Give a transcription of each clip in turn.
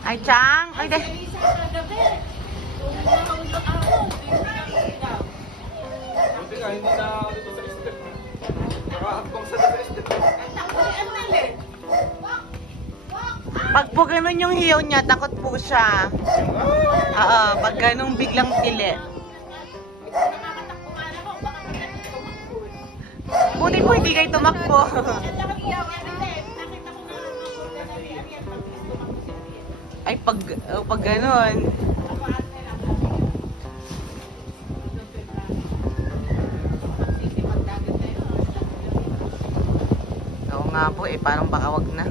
Ay, Chang! Ay, deh! Buti nga, hindi na dito sa step. Nakahakbang sa step. Pag po ganun yung hiyaw niya, takot po siya. Oo, pag ganun biglang tili. Buti po hindi kayo tumakbo. Ay, pag ganun. Oo nga po eh, parang baka wag na.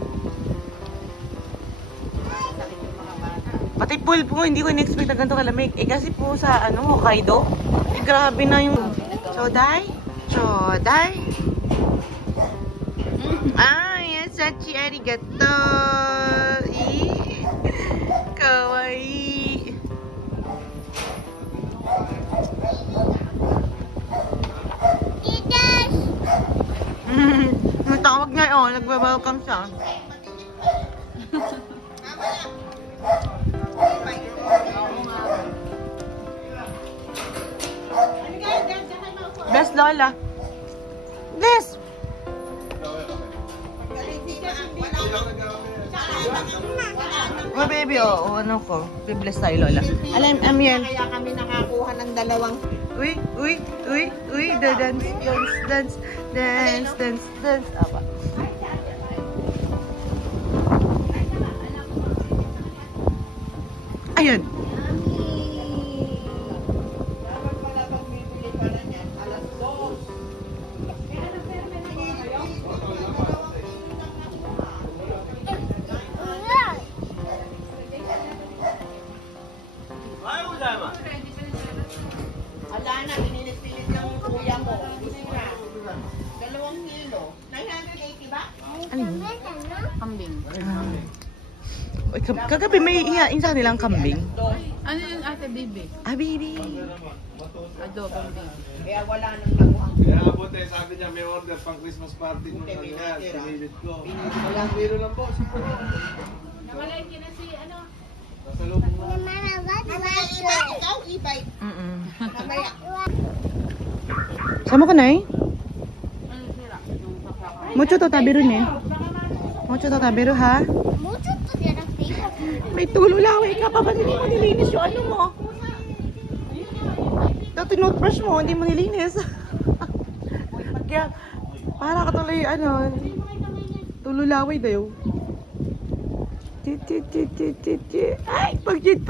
Pati pool po, hindi ko in-expect na ganito kalamig. Eh kasi po sa Hokkaido, eh grabe na yung... Choday? Choday? Sachi arigato! Kawaii! Titas! Tawag niya nagwe-welcome siya. Best Lola. This. Oh baby, ano ko? Bless tayo Lola. Alam, yan. Kaya kami nakakuha ng dalawang. Uy, dance. Apa? Ayun. Ala na, pinilit-pilit ng kuya mo. Gusto na. 2 kilo. 980 ba? Ano yun? Kambing. Uy, kagabi may ihain sa nilang kambing. Ano yung ate baby? Ah, baby. Adobong baby. Kaya wala nang nakuha. Kaya buti, sabi niya may order pang Christmas party nung kanina. Pinilit ko. Walang biro lang boss. Nawalay ka na si ano? Nasa loob mo. Ikaw, e-bike. Mamaya. Sama ko na eh. Ano sila? Yung pakraka. Mucho to tabiru ne. Mucho to tabiru ha. May tululaway ka pa ba? Hindi mo nilinis yung ano mo. Dati toothbrush mo, hindi mo nilinis. Kaya, para ka tuloy tululaway daw. Ay, pagkit.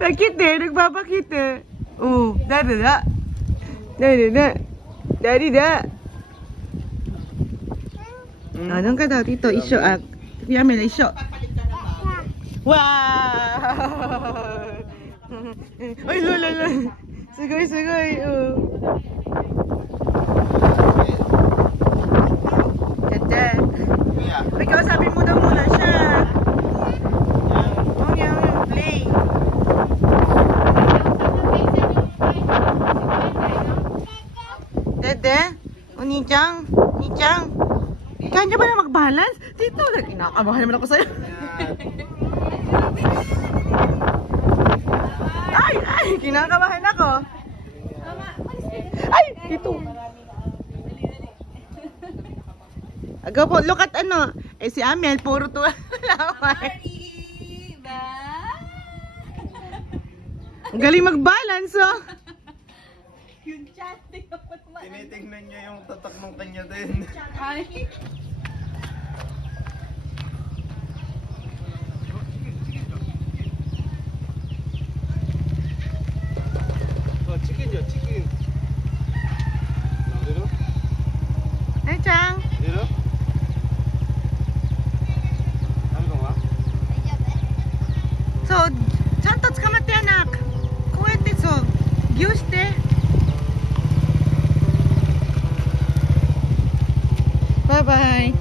Pagkit eh, nagbabakit eh. Oo, dada. Anong ka daw, tito? Isyo ah. Kaya may na isyo. Wow! Ay, lola. Sugay. Ganda. Ay, kausapin mo daw muna siya. Play. Dede? Ni-chang? Kanya ba na mag-balance? Dito, kinakabahan naman ako sa'yo. Ay, kinakabahan ako. Ay, dito. Agaw po, look at si Amel, puro tuwa. Ang galing mag-balance, oh. Yung chat, Tinitingnan niya yung tatak ng kanya din. Ay. Oh, chicken. Dito? Ay, Chang. Dito? Ano ba? So, chantot ka mati anak. Kuwete so. Giuste. Bye-bye.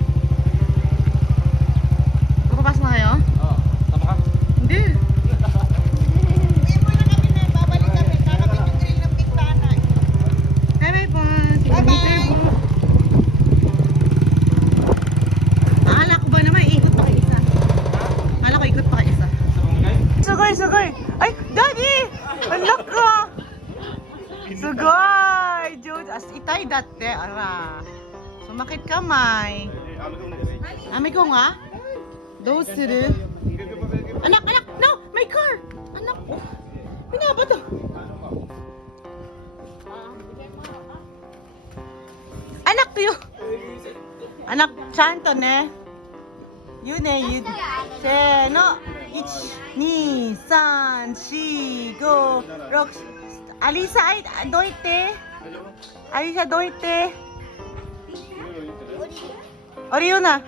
だって。あら。Sumakit kamay. Ami ko nga. どうする? Anak, anak, no! My car! Anak, oh. Pinabato. Anak yun. Anak, chanto ne. Yun ne, yun. Se, no. 1, 2, 3, 4, 5, 6. Alisa, ay, doite. Alisa, doite. Ori yun na.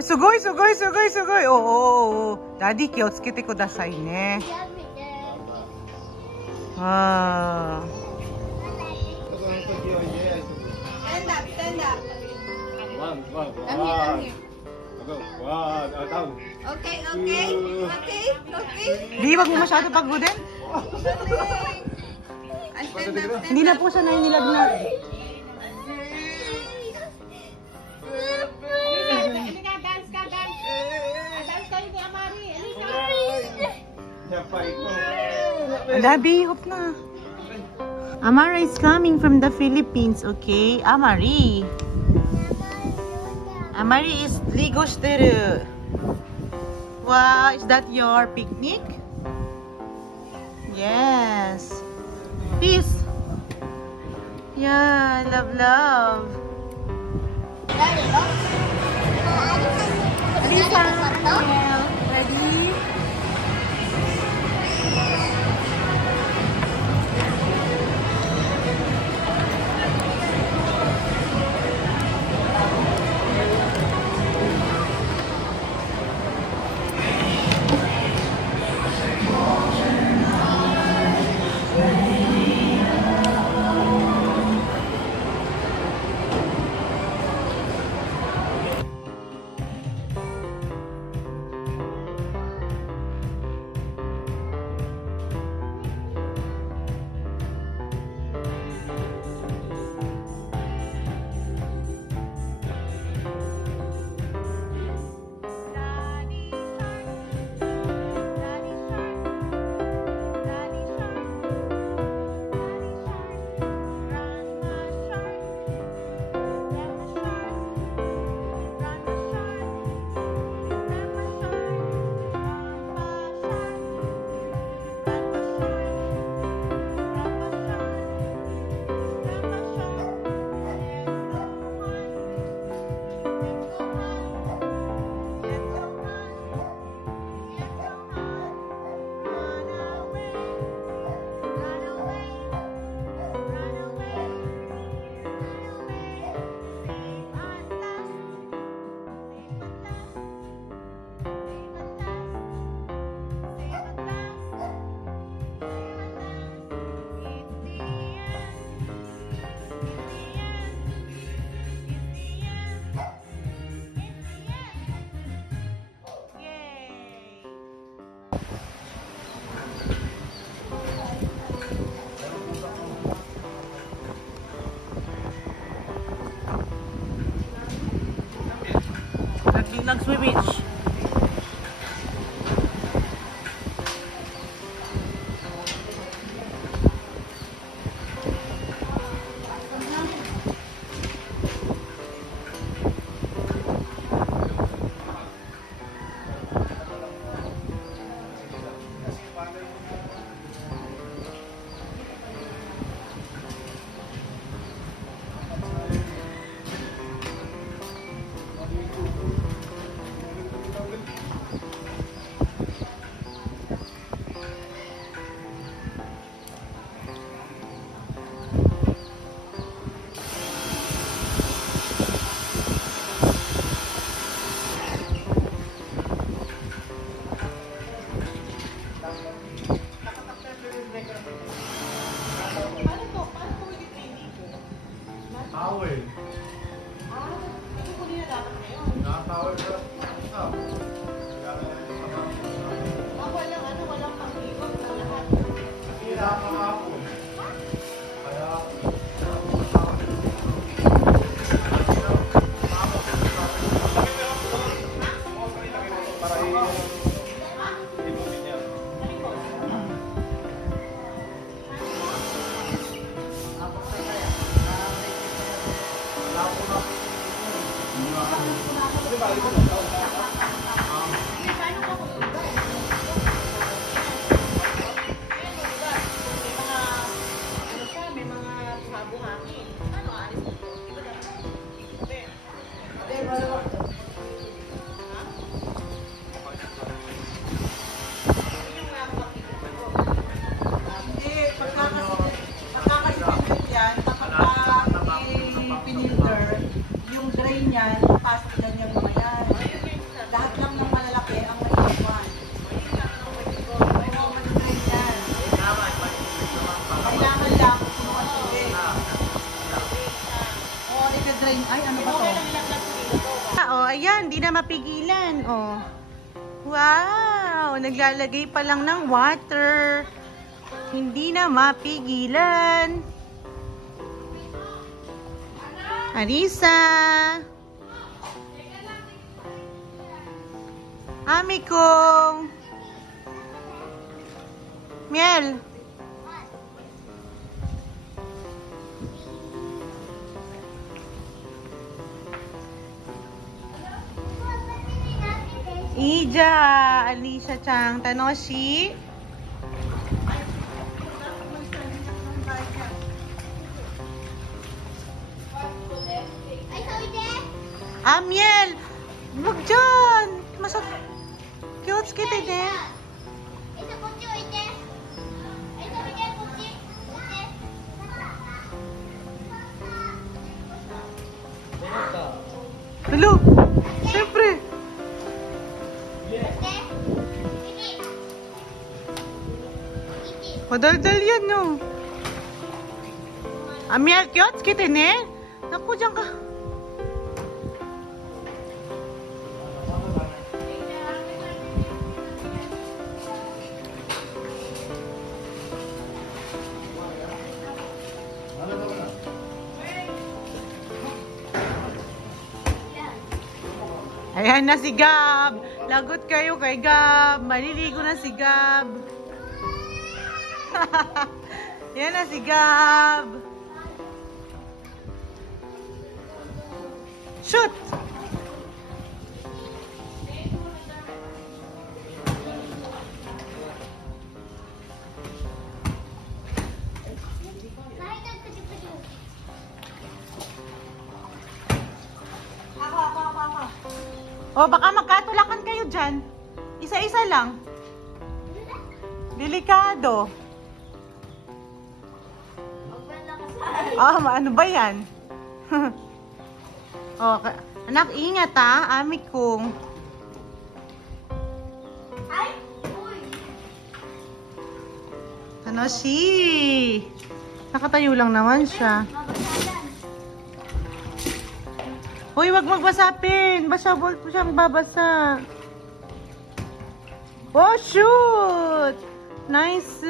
すごいすごいすごいすごい。おおお。ダディ気をつけてくださいね。ああ。Di, wag mo masyado pagodin. Hindi na po siya nainilagnat. Dabi, hop na. Amara is coming from the Philippines, okay? Amari. Amari is ligo shiteru. Wow, is that your picnic? Yes. Peace. Yeah, love, love. Lisa, ready? May mga buhangin. Ano, alis mo? Hindi, pagkakasinit yan, kapag pinilter, yung drain yan, pastigan yung mga yan. Lahat lang ng malalaki ang maliwan. Oo, mag-drain yan. Kailangan lang puno ang tubig. Oo, ika-drain. Ay, ano ba to? Oh, ayan, di na mapigilan. Oh. Wow, naglalagay pa lang ng water. Hindi na mapigilan. Arisa. Amikong. Miel. Ija, Alicia Chang, Tanoshi. Miel! Wag dyan! Cute kita din. Hello! Siyempre! Madaldal yan, no? Miel, cute kita din. Naku, dyan ka. Ayan na si Gab. Lagot kayo kay Gab. Maliligo na si Gab. Ayan na si Gab. Shoot! O, baka magkatulakan kayo dyan. Isa-isa lang. Delikado. Ano ba yan? Anak, ingat ha. Amik kong. Ano si? Nakatayo lang naman siya. Uy, wag magbasapin. Basa po siyang babasa. Oh, shoot! Nice!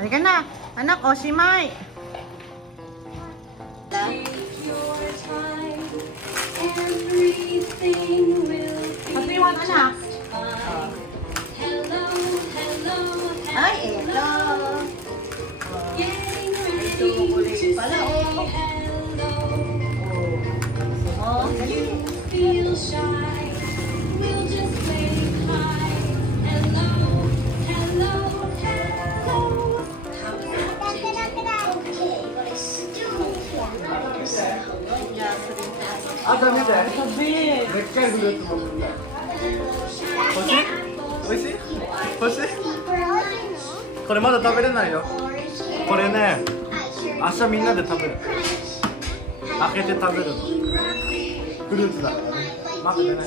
Halika na. Anak, o si Mai. What do you want, anak? Ay, hello! Pala, oh. Oh, feel shy. We'll just say hi. Hello, hello, hello.これまだ食べれないよ。これね、明日みんなで食べる。開けて食べるの。フルーツだからね。待ってね。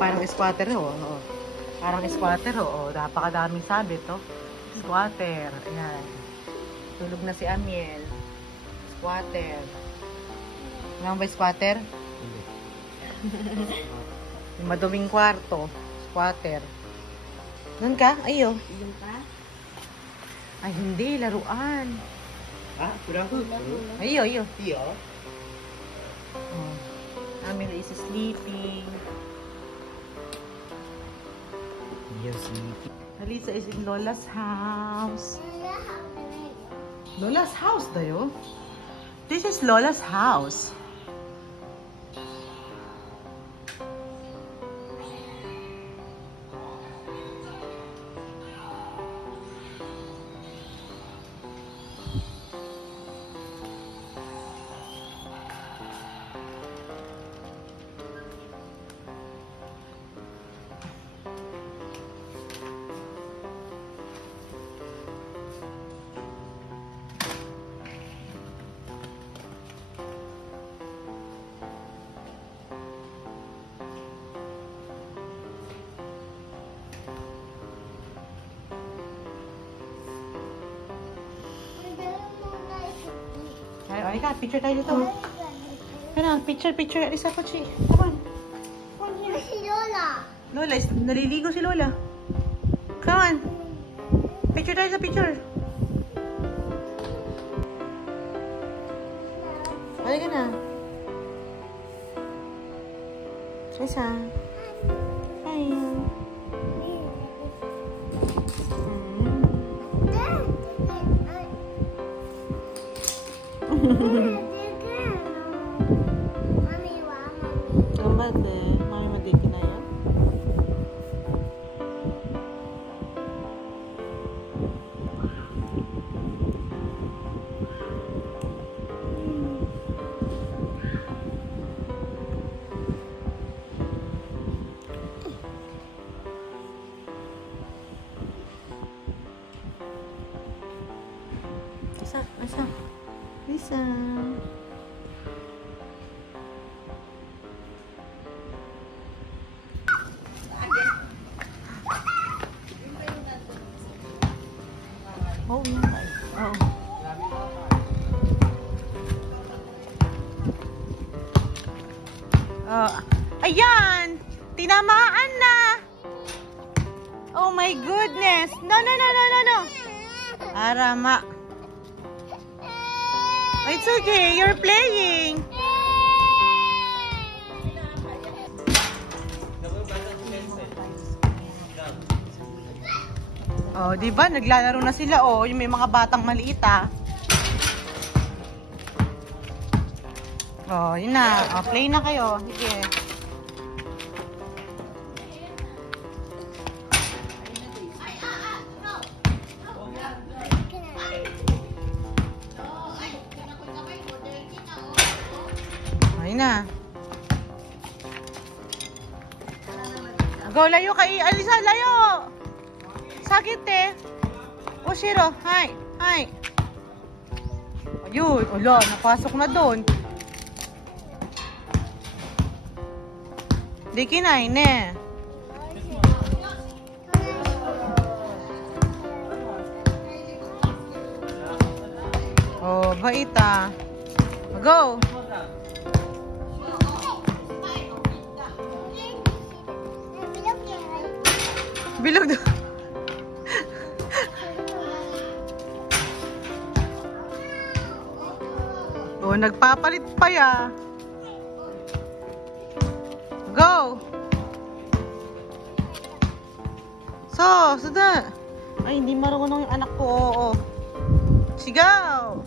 Parang squatter ho. Parang squatter ho. Napakadaming sabit ho. Squatter. Ayan. Tulog na si Amiel. Squatter. Alam ba squatter? Yung maduming kwarto. Squatter. Doon ka? Ayo. Yung pa? Ay, hindi. Laruan. Ah, furahu? Ayo, ayo. Iyo? Oh. Amiel is sleeping. Alisa is in Lola's house. Lola's house dayo? This is Lola's house. Ay, ka, picture tayo dito. Ano, picture, Alisa, Kochi. Come on. Come on here. Si Lola. Lola, naliligo si Lola. Come on. Picture tayo sa picture. Halika na. Alisa. Hi. Gambar deh, mami madikin na yan. Lisa. Oh, yeah. Oh. Ayan! Tinamaan na! Oh my goodness! No! Arama. It's okay, you're playing. Oh, di ba? Naglalaro na sila. Oh, yung may mga batang maliit ah. Oh, yun na. Oh, play na kayo. Sige. Ayun na. Go, layo ka. Alisa, layo! Sakit eh. Oshiro, hi. Ayun, ulo, napasok na doon. Di kinain eh. Oh, bait ah. Go. Bilog doon. Oh, nagpapalit pa ya. Go! Suda. Ay, hindi marunong yung anak ko. Oo. Sigaw!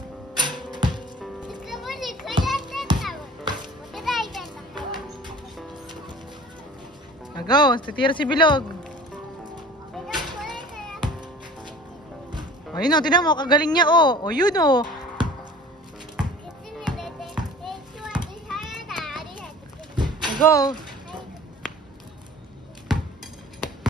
Go! Titira si Bilog. Ayun o, tinan mo, kagaling niya o. O, yun o. Go.